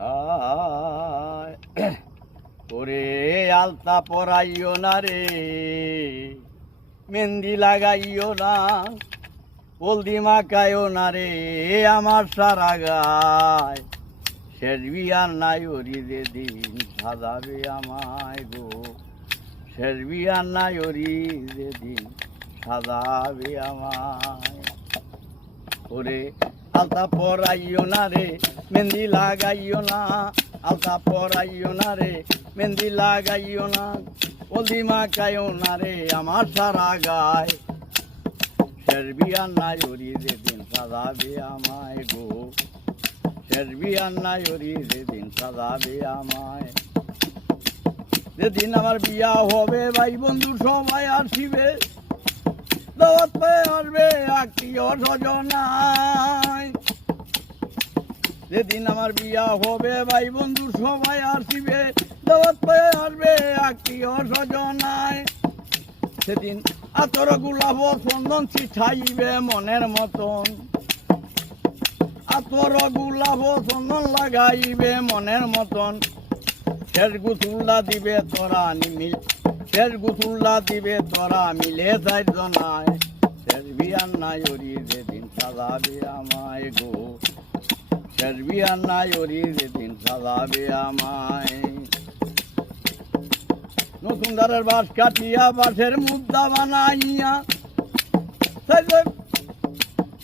হায় ওরে আলতা পরাইও না রে, মেহেন্দি লাগাইও না, হলদি মাখাইও না রে আমার সারা গায়। শেষ বিয়ার নাই ওরি যেদিন সাজাবে আমায় গো, শেষ বিয়ার নাই ওরি যেদিন সাজাবে আমায়। ওরে আলতা পরাইও না রে, মেহেন্দি লাগাইও না, আলতা পরাইও না রে, মেহেন্দি লাগাইও না, হলদি মাখাইও না রে আমার সারা গায়। শেষ বিয়ার নাই ওরি যেদিন সাজাবে আমায় গো, শেষ বিয়ার নাই ওরি যেদিন সাজাবে আমায়। যেদিন আমার বিয়া হবে ভাই বন্ধু সবাই আসিবে, দাওয়াত পেয়ে আসবে আত্মীয় স্বজনায়। যেদিন আমার বিয়া হবে ভাই বন্ধু সবাই আসিবে, দাওয়াত পেয়ে আসবে আত্মীয় স্বজনায়। সেদিন আতর গোলাপ চন্দন ছিটাইবে মনের মতন, আতর গোলাপ চন্দন লাগাইবে মনের মতন। শেষ গুসুল্লা দিবে তোরা মিল, শেষ গুসুল্লা দিবে তোরা মিলে চারজনায়। শেষ বিয়ার নাই ওরি যেদিন সাজাবে আমায় গো, শেষ বিয়ার নাই ওরি যেদিন সাজাবে আমায়। নতুন ধারের বাঁশ কাটিয়া বাঁশের মুদ্রা বানাইয়া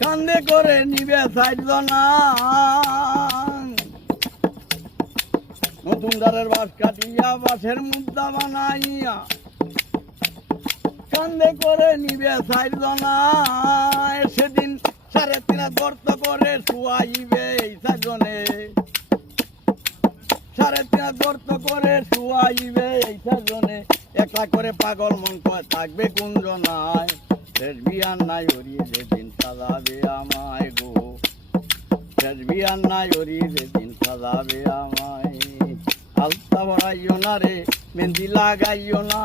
কান্দে করে নিবে চারজনা। নতুন ধারের বাঁশ কাটিয়া বাঁশের মুদ্রা বানাইয়া কান্দে করে নিবে চারজনা। সেদিন 3.5 গর্ত করে শুয়াইবে এই চারজনে, 3.5 গর্ত করে শুয়াইবে এই চারজনে। একটা করে পাগল মন থাকবে কুঞ্জনায়। শেষ বিয়ার নাই ওরি যেদিন সাজাবে আমায় গো, শেষ বিয়ার নাই ওরি যেদিন সাজাবে আমায়। আলতা পরাইও না রে, মেহেন্দি লাগাইও না,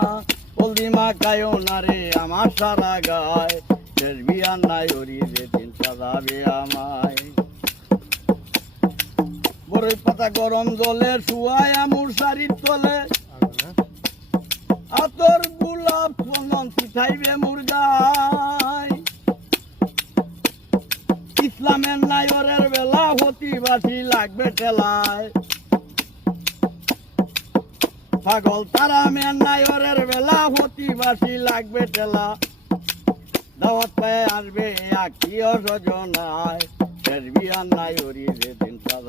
হলদি মাখাইও না রে আমার সারা গায়। শেষ বিয়ার নাই ওরি যেদিন সাজাবে আমায়। বড়ই পাতা গরম জলে শুয়ায়া মুরসারির তলে, আতর গোলাপ চন্দন ছিটাইবে মুরগায়। ইসলামের নাইরের বেলা হতি বাসি লাগবে টেলায়, পাগল তারা মেন নাইরের বেলা হতি বাসি লাগবে টেলা। দাওয়াত পেয়ে আসবে আত্মীয় স্বজনায়। শেষ বিয়ার নাই ওরি যেদিন সাজা